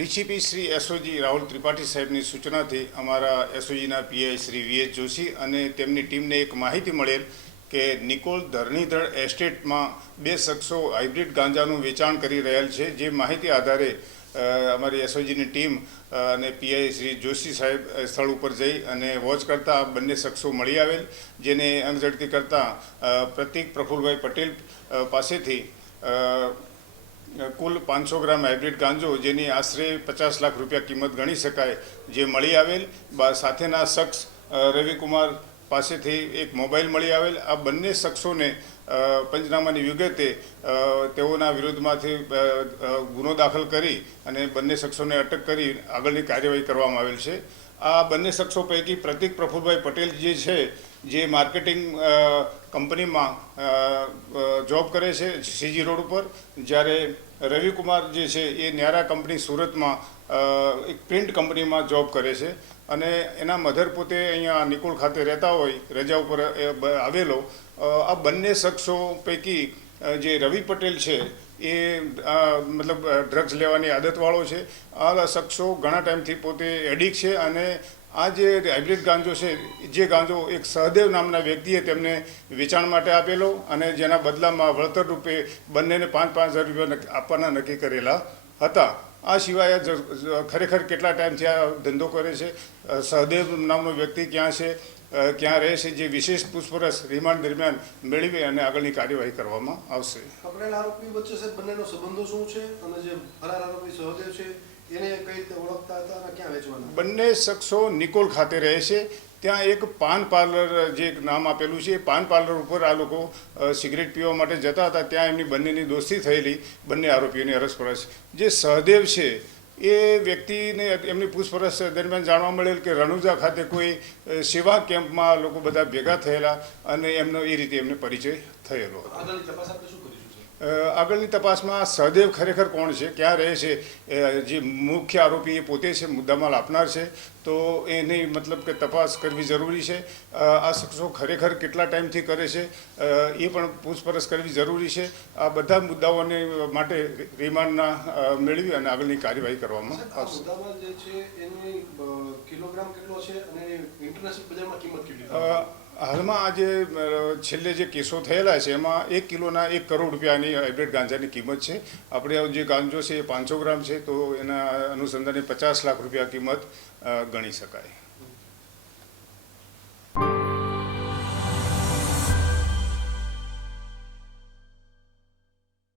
DCP Shri SOG Rahul Tripathi સાહેબની સૂચનાથી અમારા એસઓજીના PI Shri VS Joshi અને તેમની ટીમને એક માહિતી મળેલ કે નિકોલ ધરણીધર એસ્ટેટમાં બે શખ્સો હાઇબ્રિડ ગાંજાનું વેચાણ કરી રહેલ છે। જે માહિતી આધારે અમારી એસઓજીની ટીમ અને પીઆઈ શ્રી જોશી સાહેબ સ્થળ ઉપર જઈ અને વોચ કરતા બંને શખ્સો મળી આવેલ, જેને અંગઝડતી કરતા પ્રતિક પ્રફુલભાઈ પટેલ પાસેથી કુલ 500 ગ્રામ હાઇબ્રિડ ગાંજો જેની આશરે 50 લાખ રૂપિયા કિંમત ગણી શકાય જે મળી આવેલ। સાથેના શખ્સ રવિકુમાર પાસેથી એક મોબાઈલ મળી આવેલ। આ બંને શખ્સોને પંચનામાની વિગતે તેઓના વિરુદ્ધમાંથી ગુનો દાખલ કરી અને બંને શખ્સોને અટક કરી આગળની કાર્યવાહી કરવામાં આવેલ છે। આ બંને શખ્સો પૈકી પ્રતિક પ્રફુલભાઈ પટેલ જે છે જે માર્કેટિંગ કંપનીમાં જોબ કરે છે સીજી રોડ ઉપર, જ્યારે રવિકુમાર જે છે એ ન્યારા કંપની સુરતમાં એક પ્રિન્ટ કંપનીમાં જોબ કરે છે અને એના મધર પોતે અહીંયા નિકોલ ખાતે રહેતા હોય, રજા ઉપર આવેલો। આ બંને શખ્સો પૈકી જે રવિ પટેલ છે એ મતલબ ડ્રગ્સ લેવાની આદતવાળો છે। આ શખ્સો ઘણા ટાઈમથી પોતે એડિક્ટ છે અને આ જે હાઇબ્રિડ ગાંજો છે, જે ગાંજો એક સહદેવ નામના વ્યક્તિએ તેમને વેચાણ માટે આપેલો અને જેના બદલામાં વળતર રૂપે બંનેને 5,000 રૂપિયા આપવાના નક્કી કરેલા હતા। આ સિવાય ખરેખર કેટલા ટાઈમથી આ ધંધો કરે છે, સહદેવ નામનો વ્યક્તિ ક્યાં છે, ક્યાં રહે છે, જે વિશેષ પૂછપરછ રિમાન્ડ દરમિયાન મેળવી અને આગળની કાર્યવાહી કરવામાં આવશે। પકડેલા આરોપી વચ્ચે સાહેબ બંનેનો સંબંધો શું છે અને જે ફરાર આરોપી સહદેવ છે એને કઈ રીતે ઓળખતા હતા અને ક્યાં વેચવાના? બંને શખ્સો નિકોલ ખાતે રહે છે। ત્યાં એક પાન પાર્લર જે એક નામ આપેલું છે, એ પાન પાર્લર ઉપર આ લોકો સિગરેટ પીવા માટે જતા હતા। ત્યાં એમની બંનેની દોસ્તી થયેલી બંને આરોપીઓની અરસપરસ। જે સહદેવ છે એ વ્યક્તિને એમની પૂછપરછ દરમિયાન જાણવા મળેલ કે રણુજા ખાતે કોઈ સેવા કેમ્પમાં લોકો બધા ભેગા થયેલા અને એમનો એ રીતે એમને પરિચય થયેલો હતો। આગળની તપાસમાં સહદેવ ખરેખર કોણ છે, ક્યાં રહે છે, જે મુખ્ય આરોપી એ પોતે છે, મુદ્દામાલ આપનાર છે, તો એની મતલબ કે તપાસ કરવી જરૂરી છે। આ શખ્સો ખરેખર કેટલા ટાઈમથી કરે છે એ પણ પૂછપરછ કરવી જરૂરી છે। આ બધા મુદ્દાઓને માટે રિમાન્ડના મેળવી અને આગળની કાર્યવાહી કરવામાં આવશે। હાલમાં આજે છેલ્લે જે કેસો થયેલા છે એમાં 1 કિલોના 1 કરોડ રૂપિયાની હાઇબ્રિડ ગાંજાની કિંમત છે। આપણે જે ગાંજો છે એ 500 ગ્રામ છે, તો એના અનુસંધાને 50 લાખ રૂપિયા કિંમત ગણી શકાય।